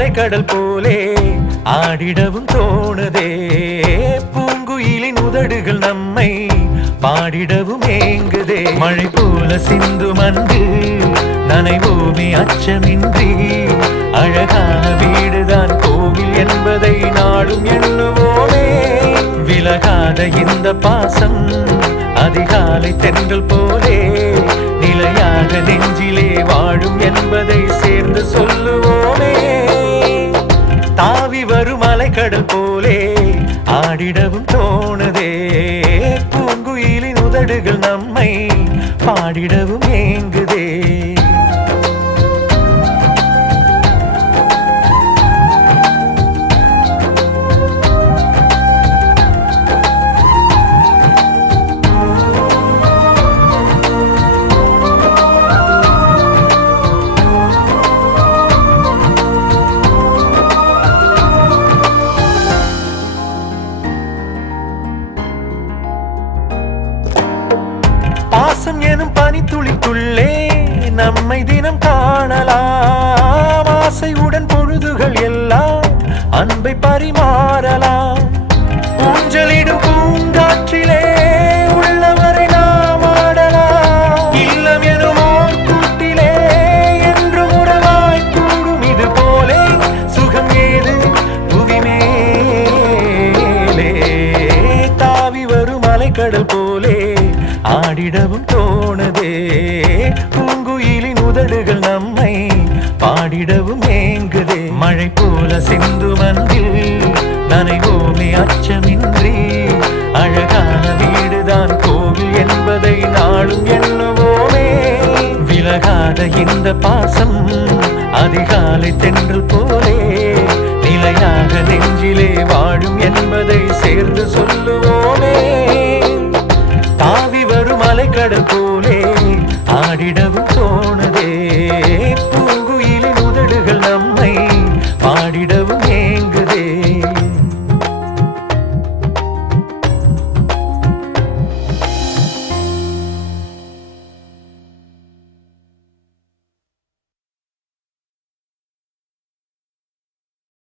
அலைக்கடல் போலே ஆடிடவும் தோணுதே. பூங்குயிலின் உதடுகள் நம்மை பாடிடவும் ஏங்குதே. மழை போல சிந்தும் அன்று நனைவோமே அச்சமின்றி. அழகான வீடுதான் கோவில் என்பதை நாளும் எண்ணுவோமே. விலகாத இந்த பாசம் அதிகாலை தென்றல் போலே நிலையாக நெஞ்சிலே வாழும் என்பதை சேர்ந்து சொல்லுவோமே. தாவி வரும் அலைக்கடல் போலே ஆடிடவும் தோணுதே. பூங்குயிலின் உதடுகள் நம்மை பாடிடவும் ஏங்குதே. பாசம் எனும் பனித்துளிக்குள்ளே நம்மை தினம் காணலாம். ஆசையுடன் பொழுதுகள் எல்லாம் அன்பை பரிமாறலாம். ஊஞ்சலிடும் பூங்காற்றிலே உள்ளவரை நாம் ஆடலாம். இல்லம் எனும் ஓர் கூட்டிலே என்றும் உறவாய் கூடும். இது போலே சுகம் ஏது புவிமேலே. தாவி வரும் அலைக்கடல் போலே ஆடிடவும் தோணுதே. பூங்குயிலின் உதடுகள் நம்மை பாடிடவும் ஏங்குதே. மழை போல சிந்தும் அன்றில் நனைவோமே அச்சமின்றி. அழகான வீடுதான் கோவில் என்பதை நாளும் எண்ணுவோமே. விலகாத இந்த பாசம் அதிகாலை தென்றல் போலே நிலையாக நெஞ்சிலே வாழும் என்பதை